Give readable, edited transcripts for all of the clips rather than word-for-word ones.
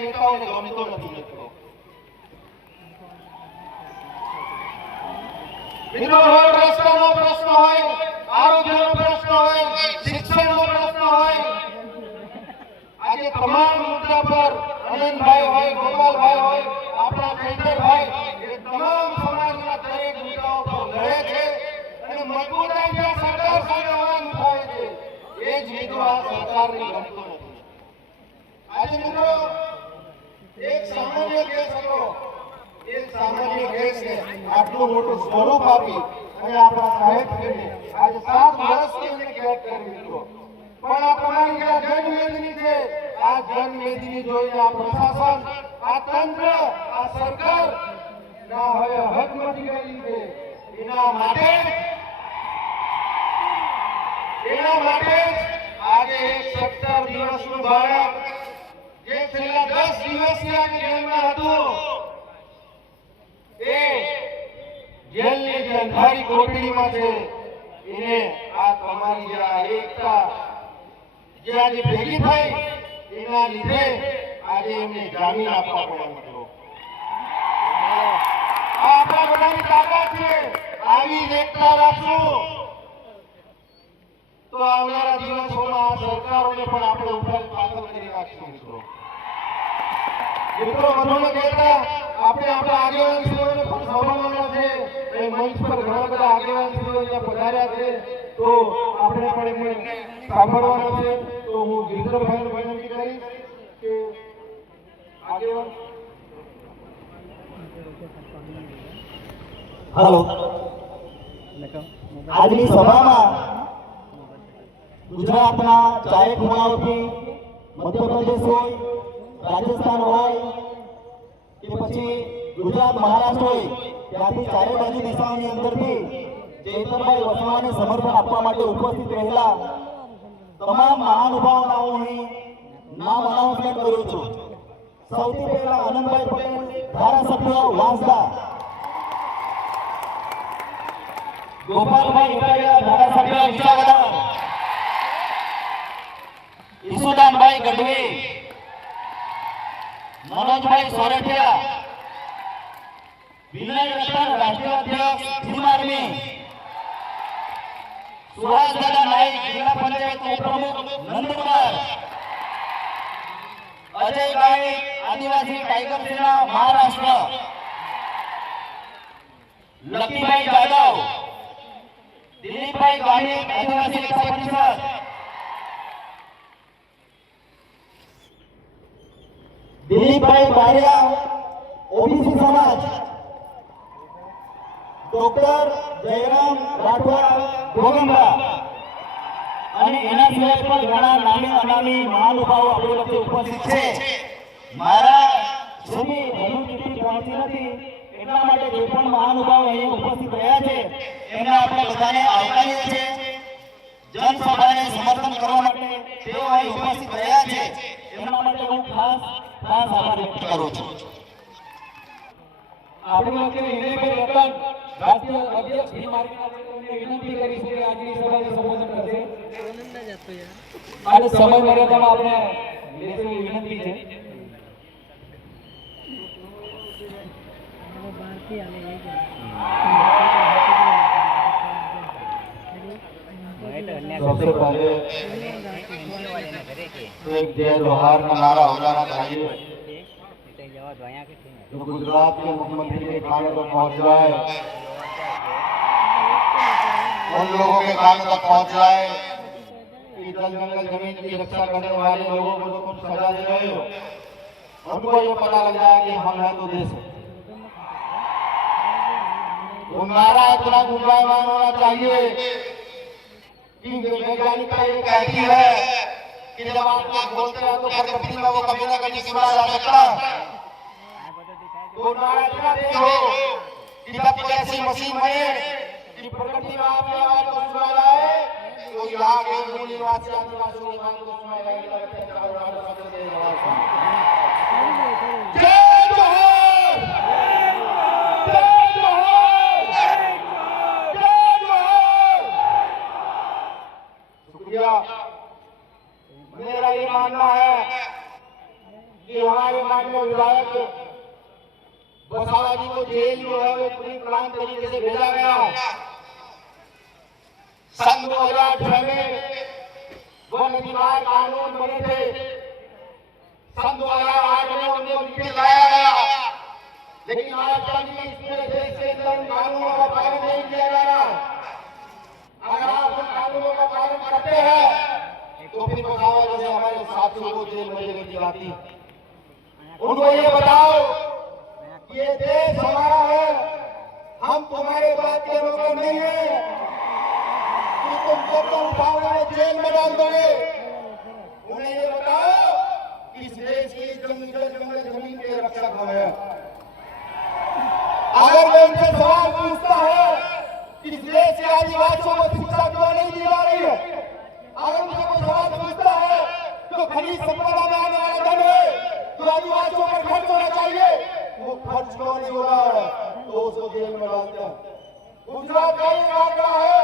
નેતાઓને ગમતો નથી મિત્રો. મિત્રો રોડ રસ્તાનો પ્રશ્ન હોય, આરોગ્યનો પ્રશ્ન હોય, શિક્ષણનો પ્રશ્ન હોય, આજે તમામ મુદ્દા પર આનંદભાઈ હોય, ગોપાલભાઈ હોય, આપણા ચૈતરભાઈ એ તમામ સમાજના દરેક મુદ્દાઓ પર લડે છે અને મજબૂતાઈથી સરકાર સામે અવાજ ઉઠાવે છે. એ જ મિત્રો આ સરકારને ગમતો નથી. આજે મિત્રો એક સામાન્ય કેસ હતો, એક સામાન્ય કેસને આટલું મોટું સ્વરૂપ આપી અને આપણા સાહેબને આજે 7 વર્ષથી એને કેદ કરી દીધો. પણ આ તમારી આ જનમેદની છે, આ જનમેદની જોઈને આ પ્રશાસન, આ તંત્ર, આ સરકાર ના હવે હદ વધી ગઈ છે. એના માટે આજે એક 17 દિવસનું બાળક જે છેલ્લા 10 દિવસથી આજે જેલમાં હતું, એ જેલની જે અંધારી કોટડીમાં છે, એને આ તમારી જે આ એકતા જે આજે ભેગી થઈ એના લીધે આજે એમને જામીન આપવા પડ્યા મિત્રો. આ આપણા બધાની તાકાત છે. આવી જ એકતા રાખશું તો આવનારા દિવસોમાં આ સરકારોને પણ આપણે ઉપર પાછળ કરી રાખશું મિત્રો. વધુમાં કહેતા આપણે આપણા આગેવાનશ્રીઓને પણ સાંભળવાના છે. એ મંચ પર ઘણા બધા આગેવાનશ્રીઓ અહીંયા પધાર્યા છે, તો આપણે પણ એમને સાંભળવાના છે. તો હું ગિરધરભાઈને વિનંતી કરીશ કે આગેવાન. હાલો, આજની સભામાં ગુજરાતના ચારે ખૂણાઓથી, મધ્યપ્રદેશ હોય, રાજસ્થાન હોય કે પછી ગુજરાત, મહારાષ્ટ્ર હોય, ત્યાંથી ચારે બાજુ દિશાઓની અંદરથી ચૈતરભાઈ વસાવાને સમર્થન આપવા માટે ઉપસ્થિત રહેલા તમામ મહાનુભાવોના હું નામ અનાઉન્સમેન્ટ કરું છું. સૌથી પહેલા આનંદભાઈ પટેલ, ધારાસભ્ય વાંસદા. ગોપાલભાઈ ઇટાલિયા, ધારાસભ્ય વિસાવદર. ઈસુદાનભાઈ ગઢવી, મનોજભાઈ સોરઠિયા, વિનય રતન, રાષ્ટ્રીય અધ્યક્ષ ભીમ આર્મી, સુહાસ દાદા નાઈક, જિલ્લા પંચાયત ઉપપ્રમુખ નંદકુમાર, અજય ગાય, આદિવાસી ટાઈગર સેના મહારાષ્ટ્ર, લકીભાઈ જાદવ, દિલીપભાઈ ગામિત, આદિવાસી એકતા પરિષદ, દિલીપભાઈ બારિયા, ઓબીસી સમાજ, ડોક્ટર જયરામ રાઠવા, ગોગંબા, અને એના સિવાય પણ ઘણા નામી અનામી મહાનુભાવો આપણી વચ્ચે ઉપસ્થિત છે. મારા સુધી હજુ ચિઠ્ઠી પહોંચી નથી, એટલા માટે જે પણ મહાનુભાવો અહીં ઉપસ્થિત રહ્યા છે એમને આપણે બધાને આવકારીએ છીએ. જનસભાને સમર્થન કરવા માટે તેઓ અહીં ઉપસ્થિત રહ્યા છે, એમના માટે હું ખાસ આભાર વ્યક્ત કરું છું. આપણી વચ્ચે વિનયભાઈ રતન, રાષ્ટ્રીય અધ્યક્ષ ભીમ આર્મીના નેતાઓને વિનંતી કરી છે કે આજની સભાને સંબોધન કરશે અને સમય મર્યાદામાં આપણે લેવાની વિનંતી છે. सबसे पहले एक जय जोहार का नारा होना चाहिए जो गुजरात के मुख्यमंत्री के कान तक पहुंच रहा है, उन लोगों के कान तक पहुंच रहा है कि जल जंगल जमीन की रक्षा करने वाले लोगों को जो कुछ सजा दे रहे हो, उनको ये पता लग जाए कि हम हैं तो देश है। वो नारा इतना गुंजायमान होना चाहिए कि वैज्ञानिक का ये कहती है कि जब आप लोग बोलते हैं तो प्रकृति में वो कभी ना कभी सुना जा सकता है। तो नारा इतना तेज हो कि जब कोई ऐसी मशीन बने कि प्रकृति में आपने आवाज को सुना जाए तो यहाँ के मूल निवासी आदिवासी निवासी को सुना जाएगा। जय जोहार, जय जोहार, जय जोहार। शुक्रिया। मेरा ये मानना है कि हमारे माननीय विधायक बसावा जी को जेल जो है वो पूरी प्लान तरीके से भेजा गया। सन 2006 में वन अधिकार कानून बने थे। सन 2008 में उनको नीचे लाया गया, लेकिन आज तक इस पूरे देश के अंदर कानूनों का पालन नहीं किया जा रहा। अगर आप उन कानूनों का पालन करते हैं तो फिर बसावा जैसे हमारे साथियों को जेल में भेज दी जाती। उनको ये बताओ, ये देश हमारा है, हम तुम्हारे बात के नौकर नहीं है कि तुम जब तुम उठाओगे जेल में डाल दोगे। उन्हें ये बताओ कि इस देश की जमीन के रक्षक हम हैं। अगर मैं उनसे सवाल पूछता है कि इस देश के आदिवासियों को शिक्षा क्यों नहीं दी जा रही है, अगर उनसे कोई सवाल पूछता है तो खनिज संपदा में आने वाला धन है तो आदिवासियों पर खर्च होना चाहिए, वो खर्च क्यों नहीं हो रहा है, तो उसको जेल में डालते हैं। गुजरात का एक आंकड़ा है,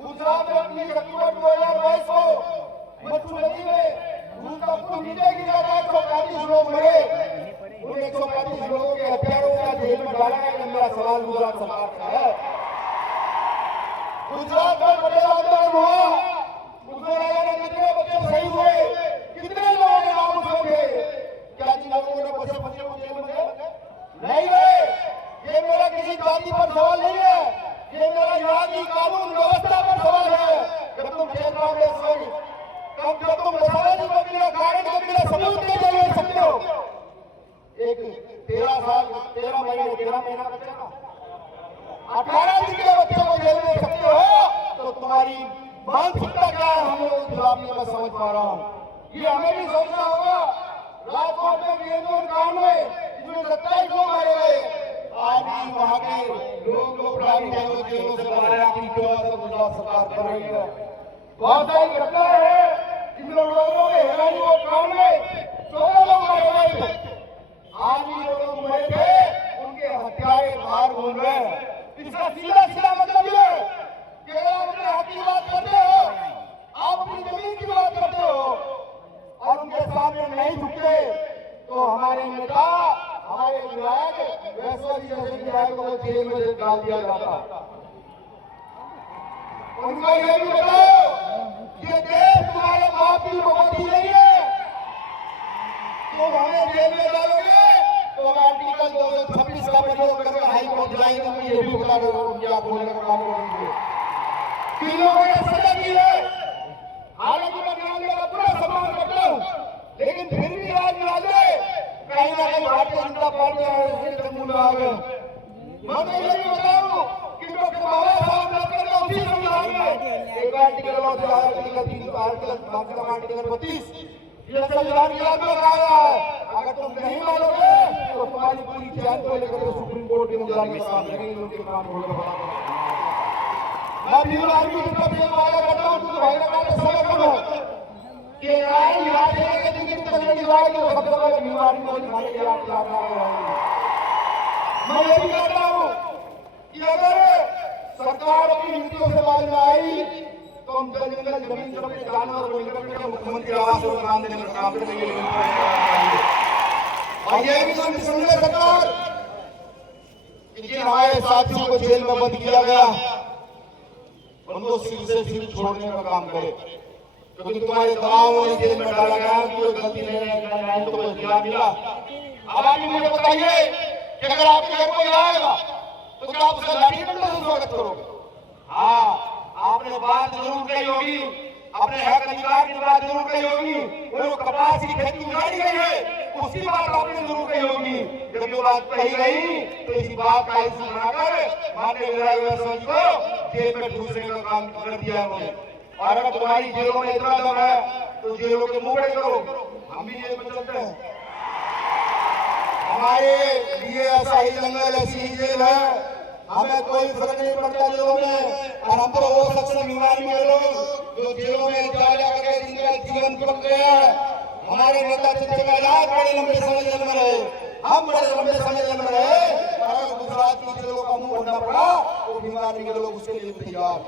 गुजरात में 30 अक्टूबर 2022 को मच्छू नदी में उनका पुल नीचे गिरा था, 135 लोग मरे। उन 135 लोगों के हत्यारों का जेल में डाला गया। मेरा सवाल गुजरात सरकार का है, गुजरात में पटेल आंदोलन हुआ, उसमें कितने बच्चे शहीद हुए, कितने लोगों के नाम होंगे, क्या जिन लोगों ने बच्चे को जेल में गए? नहीं गए। ये मेरा किसी जाति पर सवाल नहीं है, ये मेरा यहाँ की कानून व्यवस्था पर सवाल है। जब तुम क्षेत्रों में सोई, जब तुम बसावाजी को बिना कारण के बिना सबूत के जेल में सकते हो, एक 13 महीना बच्चे का 18 दिन के बच्चे को जेल में सकते हो, तो तुम्हारी मानसिकता क्या है हम लोग जवाब में मैं समझ पा रहा हूँ। ये हमें भी सोचना होगा। राजकोट में बीएनओ कांड में इसमें 27 लोग मारे गए, आज भी वहाँ के लोगों को प्राइवेट जेलों से बाहर की गुजरात सरकार कर रही है। बहुत सारी घटनाएं हैं जिन लोगों के हेरानी और कांड में 14 लोग मारे गए थे, आज भी जो लोग मरे थे उनके हत्यारे बाहर घूम रहे हैं। इसका सीधा मतलब ये कि अगर आप अपने हक की बात करते हो, आप अपनी जमीन की बात करते हो और उनके सामने नहीं झुकते, तो हमारे नेता, हमारे विधायक वैश्वी जैसे विधायकों को जेल में डाल दिया जाता। उनका ये भी बताओ, ये देश तुम्हारे बाप की प्रॉपर्टी नहीं है, तुम हमें जेल में डालोगे तो आर्टिकल 226 का प्रयोग करके हाई कोर्ट जाएंगे, ये भी बता दो, क्या बोलने का काम करेंगे। तीन लोगों ने सजा दी है, हालांकि मैं न्यायालय का पूरा सम्मान करता हूँ, लेकिन फिर भी आज न्यायालय कहीं ना कहीं भारतीय जनता पार्टी में आ गए। मैं तो ये भी बताऊँ कि डॉक्टर बाबा साहब अम्बेडकर ने उसी संविधान में एक आर्टिकल और आर्टिकल 32 ये संविधान की बात में कहा गया है। अगर तुम नहीं मानोगे तो तुम्हारी पूरी जान को लेकर सुप्रीम कोर्ट में जाने का काम करेंगे, उनके काम होगा। मैं भीम आर्मी की तरफ से वादा करता हूँ कि भाई लगा के समय कम है कि राय विवाद के दिन की तकलीफ दिवाली को सबसे पहले भीम आर्मी को दिखाने के लिए आप यात्रा करेंगे। मैं ये भी कहता हूँ कि अगर सरकार अपनी नीतियों से बाज में आई तो हम जंगल जमीन से अपने जानवर को निकल के मुख्यमंत्री आवास को काम देने का काम करेंगे। और ये भी समझे सरकार कि जिन हमारे साथियों को जेल में बंद किया गया उनको सिर से सिर छोड़ने का काम करे, क्योंकि तुम्हारे दबाव में जेल में डाला गया, कोई गलती नहीं तो कोई जिला मिला। अब आप मुझे बताइए कि अगर आपके घर कोई आएगा तो क्या आप उसका लाठी डंडे से स्वागत करोगे? हाँ, आपने बात जरूर कही होगी, अपने हक अधिकार की बात जरूर कही होगी, वो कपास की खेती उजाड़ी गई है उसकी बात आपने जरूर कही होगी। जब ये बात कही गई तो इसी बात का इशू बनाकर माननीय विधायक को जेल में ठूसने का काम कर दिया उन्होंने। और अगर तुम्हारी जेलों में इतना दम है तो जेलों के मुंह बड़े करो, हम भी जेल में चलते हैं। हमारे लिए ऐसा ही जंगल, ऐसी ही जेल है, हमें कोई फर्क नहीं पड़ता जेलों में। और हम तो वो सबसे बीमारी में लोग जो जेलों में जा करके जिनका जीवन पक गया है। हमारे नेता चित्रकाराज बड़े लंबे समय जेल में रहे, हम बड़े लंबे समय जेल में रहे, और गुजरात के जेलों का मुंह भरना पड़ा तो बीमारी के लोग उसके लिए तैयार।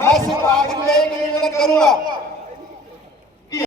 मैं सिर्फ आखिर में एक निवेदन करूंगा